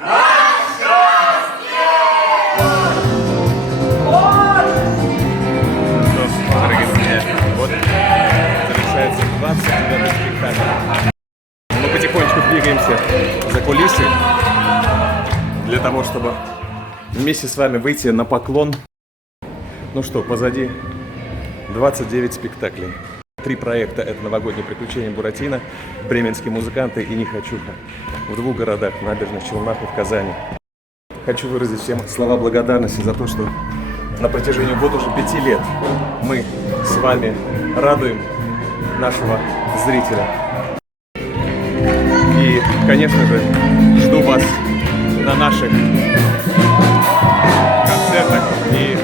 Дорогие друзья, вот завершается 29-й спектакль. Мы потихонечку двигаемся за кулисы для того, чтобы вместе с вами выйти на поклон. Ну что, позади 29 спектаклей. 3 проекта — это «Новогодние приключения Буратино», «Бременские музыканты» и «Нехочуха» в 2 городах, в Набережных Челнах и в Казани. Хочу выразить всем слова благодарности за то, что на протяжении вот уже 5 лет мы с вами радуем нашего зрителя. И, конечно же, жду вас на наших концертах и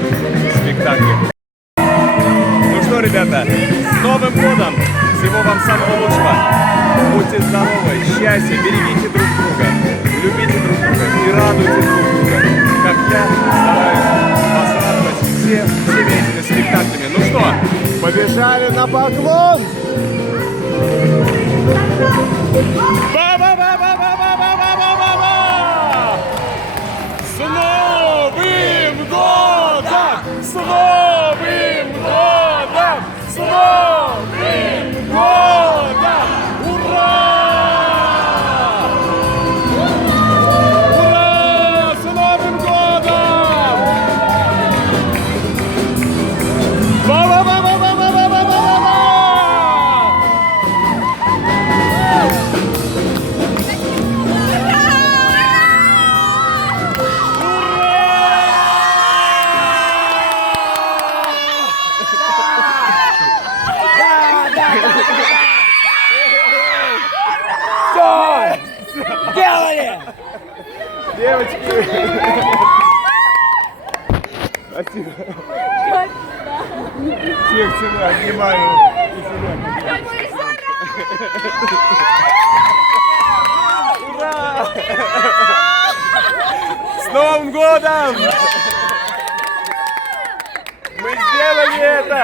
спектаклях. Ну что, ребята, с Новым годом! Всего вам самого лучшего! Будьте здоровы, счастья, берегите друг друга, любите друг друга и радуйте друг друга, как я стараюсь вас радовать всеми этими спектаклями. Ну что, побежали на поклон! С Новым годом! С Новым годом! С Новым годом! Ура! Ура! С Новым годом! Делали! Девочки! Спасибо. Всех сюда, обнимаю. Ура! С Новым годом! Мы сделали это!